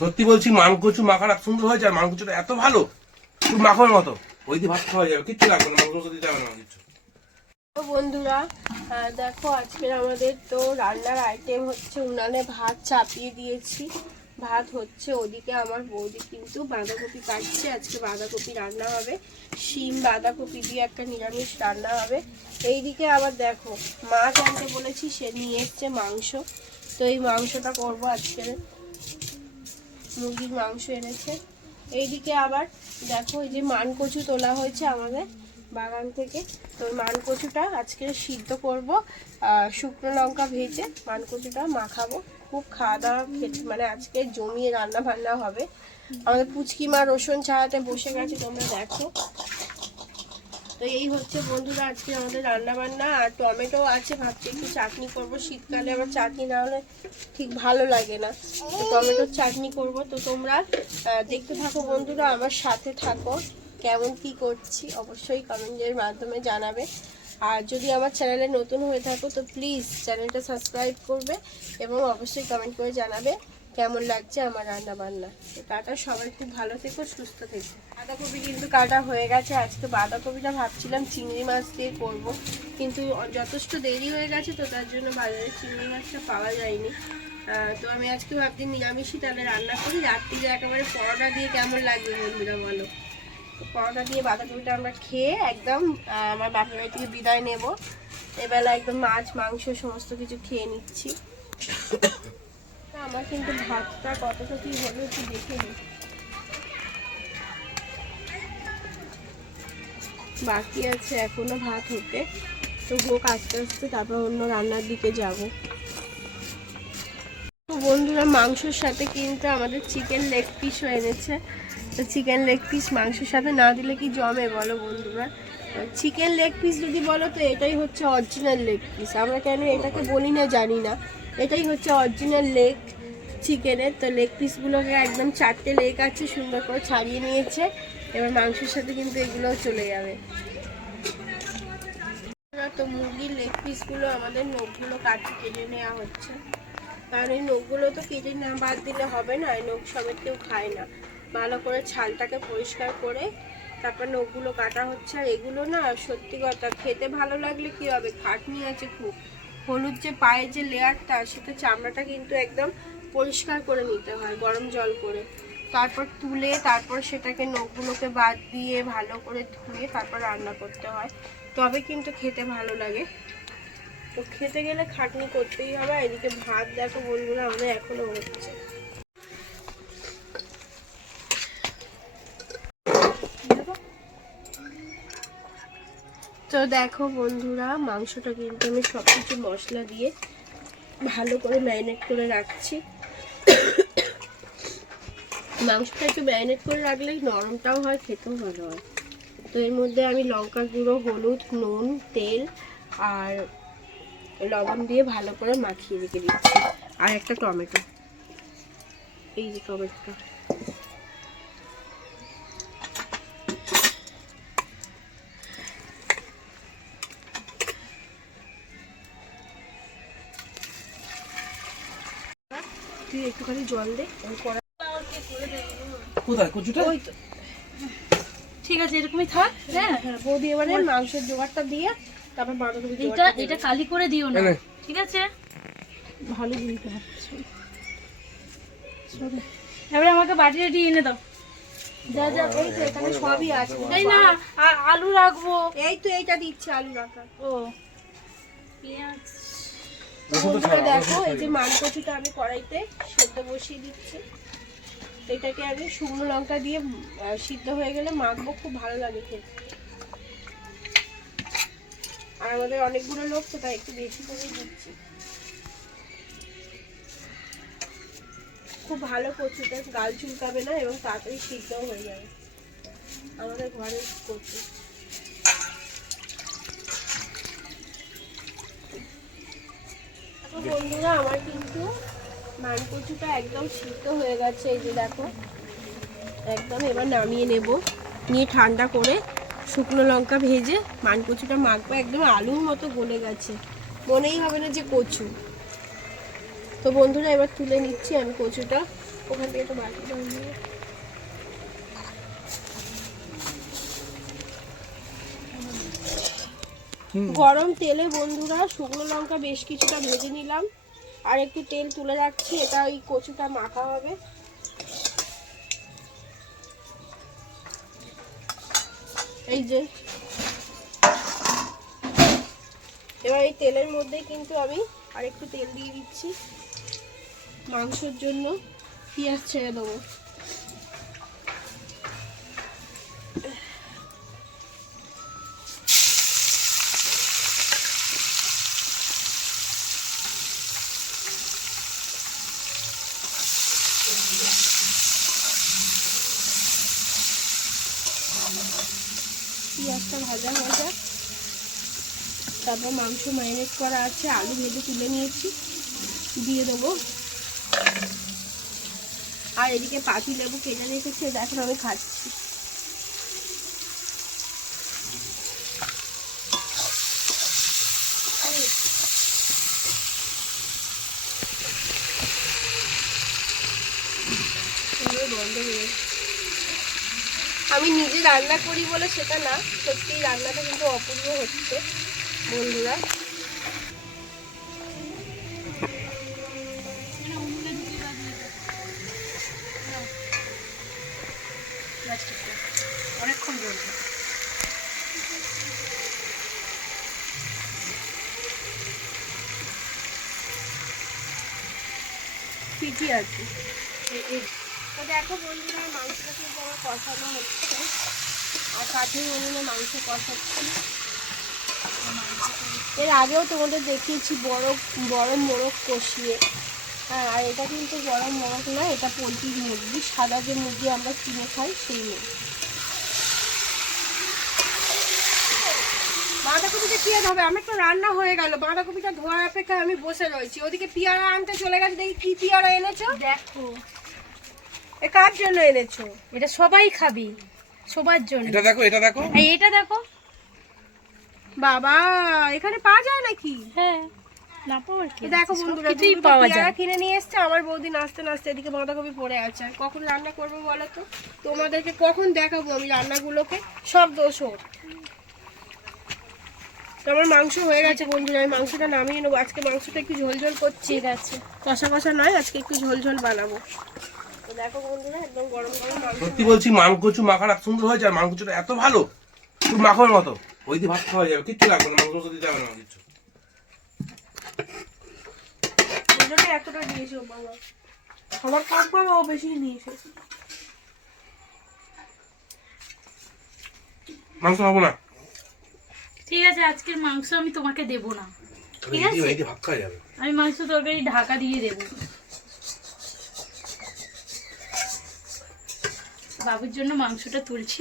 সত্যি বলছি মানকচু মাখাটা সুন্দর হয়েছে আর মানকচুটা এত ভালো, খুব মাখনের মতো। ওই দিয়ে ভাত খাওয়া যাবে, কিচ্ছু লাগবে না, মাংস দিতে হবে না কিচ্ছু বন্ধুরা দেখো আজকের আমাদের তো রান্নার আইটেম হচ্ছে উনানে ভাত চাপিয়ে দিয়েছি। ভাত হচ্ছে ওদিকে আমার বৌদি কিন্তু বাঁধাকপি কাটছে। আজকে বাঁধাকপি রান্না হবে। শিম, বাঁধাকপি দিয়ে একটা নিরামিষ রান্না হবে। এইদিকে আবার দেখো মাছ আনতে বলেছি সে নিয়ে এসছে মাংস। তো এই মাংসটা করব আজকে। মুরগির মাংস এনেছে। এইদিকে আবার দেখো, এই যে মান কচু তোলা হয়েছে আমাদের বাগান থেকে। তো মান কচুটা আজকে সিদ্ধ করব শুকনো লঙ্কা ভেজে মান কচুটা মাখাবো। খুব খাওয়া দাওয়া খেতে মানে আজকে জমিয়ে রান্না বান্না হবে। আমাদের পুচকি মা রসুন ছাড়াতে বসে গেছে, তোমরা দেখো। তো এই হচ্ছে বন্ধুরা আজকে আমাদের রান্না বান্না আর টমেটো আছে, ভাবছি একটু চাটনি করব। শীতকালে আবার চাটনি না হলে ঠিক ভালো লাগে না। তো টমেটোর চাটনি করব। তো তোমরা দেখতে থাকো বন্ধুরা, আমার সাথে থাকো। কেমন কি করছি, অবশ্যই কমেন্টের মাধ্যমে জানাবে। আর যদি আমার চ্যানেলে নতুন হয়ে থাকো, তো প্লিজ চ্যানেলটা সাবস্ক্রাইব করবে এবং অবশ্যই কমেন্ট করে জানাবে। কেমন লাগছে আমার রান্না বান্না তো টাটা সবাই খুব ভালো থেকো সুস্থ থেকো। বাঁধাকপি কিন্তু কাটা হয়ে গেছে। আজকে বাঁধাকপিটা ভাবছিলাম চিংড়ি মাছ দিয়ে করব কিন্তু যথেষ্ট দেরি হয়ে গেছে তো তার জন্য বাজারে চিংড়ি মাছটা পাওয়া যায়নি। তো আমি আজকে ভাবছি নিরামিষই তাহলে রান্না করি। রাত্রিরে একেবারে পরোটা দিয়ে কেমন লাগবে বন্ধুরা বলো? পরোটা দিয়ে বাঁধাকপিটা আমরা খেয়ে একদম আমার বাপের বাড়ি থেকে বিদায় নেব। এবেলা একদম মাছ মাংস সমস্ত কিছু খেয়ে নিচ্ছি। আমার কিন্তু ভাতটা কতটা কি হলো একটু দেখে নিই বাকি আছে এখনও ভাত হতে। তো হোক, আস্তে আস্তে তারপর অন্য রান্নার দিকে যাব। তো বন্ধুরা, মাংসের সাথে কিন্তু আমাদের চিকেন লেগ পিসও এনেছে তো চিকেন লেগ পিস মাংসের সাথে না দিলে কি জমে বলো বন্ধুরা? চিকেন লেগ পিস যদি বলো তো এটাই হচ্ছে অরিজিনাল লেগ পিস আমরা কেন এটাকে বলি না জানি না। এটাই হচ্ছে অরিজিনাল লেগ চিকেনের তো লেগ পিসগুলোকে একদম চারটে লেগ আছে, সুন্দর করে ছাড়িয়ে নিয়েছে। এবার মাংসের সাথে কিন্তু এগুলোও চলে যাবে। তো মুরগির লেগ পিসগুলো আমাদের নখগুলো কাটি কেটে নেওয়া হচ্ছে। কারণ এই নখগুলো তো কেটে না বাদ দিলে হবে না, এই নখ সমেত কেউ খায় না। ভালো করে ছালটাকে পরিষ্কার করে তারপর নখগুলো কাটা হচ্ছে। আর এগুলো না, সত্যি কথা, খেতে ভালো লাগলে কি হবে? খাটনি আছে খুব। হলুদ যে পায়ের যে লেয়ারটা সেটা চামড়াটা কিন্তু একদম পরিষ্কার করে নিতে হয়, গরম জল করে। তারপর তুলে, তারপর সেটাকে নখগুলোকে বাদ দিয়ে ভালো করে ধুয়ে তারপর রান্না করতে হয়। তবে কিন্তু খেতে ভালো লাগে। তো খেতে গেলে খাটনি করতেই হবে এদিকে ভাত দেখো বন্ধুরা আমাদের এখনও হচ্ছে। তো দেখো বন্ধুরা, মাংসটা কিন্তু আমি সব কিছু মশলা দিয়ে ভালো করে ম্যারিনেট করে রাখছি। মাংসটা একটু ম্যারিনেট করে রাখলে নরমটাও হয়, খেতেও ভালো হয়। তো এর মধ্যে আমি লঙ্কা গুঁড়ো, হলুদ, নুন, তেল আর লবণ দিয়ে ভালো করে মাখিয়ে রেখে দিচ্ছি। আর একটা টমেটো। এই যে টমেটোটা। তুই একটুখানি জল দে। কোথায় কচুটা? ওই তো। ঠিক আছে এরকমই থাক হ্যাঁ? হ্যাঁ বৌদি এবারে মাংসের জোগাড়টা দিয়ে তারপর বাঁধাকপি এটা এটা কালি করে দিও না ঠিক আছে? ভালো দিতে হচ্ছে। এবারে আমাকে বাটি রেডি এনে দাও। যা যা এই তো এখানে সবই আছে। এই না আলু রাখব। এই তো এইটা দিচ্ছে আলু রাখা ও। পেঁয়াজ বন্ধুরা দেখো এই যে আমি কড়াইতে সেদ্ধ বসিয়ে দিচ্ছি। এটাকে আমি শুকনো লঙ্কা দিয়ে সিদ্ধ হয়ে গেলে মাখবো খুব ভালো লাগে খেতে। আর আমাদের অনেকগুলো লোক তো তাই একটু বেশি করে দিচ্ছি। খুব ভালো কচুটা গাল চুলকাবে না এবং তাড়াতাড়ি সিদ্ধ হয়ে যাবে। আমাদের ঘরে কচু। বন্ধুরা, আমার কিন্তু মান কচুটা একদম সিদ্ধ হয়ে গেছে। এই যে দেখো, একদম এবার নামিয়ে নেব। নিয়ে ঠান্ডা করে শুকনো লঙ্কা ভেজে মান কচুটা মাখবো। একদম আলুর মতো গলে গেছে। মনেই হবে না যে কচু। তো বন্ধুরা, এবার তুলে নিচ্ছি আমি কচুটা। ওখান থেকে তো বাকি গরম তেলে বন্ধুরা শুকনো লঙ্কা বেশ কিছুটা ভেজে নিলাম। আর একটু তেল তুলে রাখছি, এটা ওই কচুটা মাখা হবে। এই যে। এবার এই তেলের মধ্যে কিন্তু আমি আর একটু তেল দিয়ে দিচ্ছি। মাংসের জন্য পেঁয়াজ ছেড়ে দেবো। পেঁয়াজটা ভাজা হয়ে যাক। তারপর মাংস ম্যারিনেট করা আছে, আলু ভেজে তুলে নিয়েছি। দিয়ে দেবো। আর এদিকে পাতি লেবু কেটে রেখেছি, এটা এখন আমি খাচ্ছি। আমি নিজে রান্না করি বলে সেটা না, সত্যি রান্নাটা কিন্তু অপূর্ব হচ্ছে, বন্ধুরা। অনেকক্ষণ জ্বলবে ঠিকই আছে? আর উনুনে মাংস এর আগেও তোমাদের দেখিয়েছি বড় বড় মোরগ কষিয়ে। হ্যাঁ আর এটা কিন্তু বড় মোরগ না, এটা পোলট্রির মুরগি। সাদা যে মুরগি আমরা কিনে খাই, সেই মুরগি। বাঁধাকপিটা কি হবে? আমার তো রান্না হয়ে গেল। বাঁধাকপিটা ধোয়ার অপেক্ষায় আমি বসে রয়েছি। ওদিকে পিয়ারা আনতে চলে গেছে। দেখি কি পিয়ারা এনেছো? দেখো এ কার জন্য এনেছো? এটা সবাই খাবি সবার জন্য। এটা দেখো এটা দেখো। এই এটা দেখো। বাবা এখানে পাওয়া যায় নাকি? হ্যাঁ। না পাওয়ার কি দেখো বন্ধুরা কিছুই পাওয়া যায়। কিনে নিয়ে এসছে আমার বৌদি নাচতে নাচতে এদিকে বাঁধাকপি পড়ে আছে। আর কখন রান্না করব বলো তো? তোমাদেরকে কখন দেখাবো আমি রান্নাগুলোকে? সব দোষ ওর। তো আমার মাংস হয়ে গেছে বন্ধুরা আমি মাংসটা নামিয়ে নেব। আজকে মাংসটা একটু ঝোল ঝোল করছি। ঠিক আছে। কষা কষা নয় আজকে একটু ঝোল ঝোল বানাবো। তো দেখো বন্ধুরা একদম গরম গরম মাংস সত্যি বলছি মাংকচু মাখাটা এত সুন্দর হয়েছে আর মাংকচুটা এত ভালো শুধু মাখনের মতো। ওই দিয়ে ভাত খাওয়া যাবে কিচ্ছু লাগবে না মাংস দিতে হবে না কিচ্ছু এতটা দিয়েছে বাবা। আমার কম কম ও বেশি নিয়েছে। মাংস খাব না? ঠিক আছে আজকের মাংস আমি তোমাকে দেব না। খাওয়া যাবে। আমি মাংস তরকারি ঢাকা দিয়ে দেব। বাবুর জন্য মাংসটা তুলছি।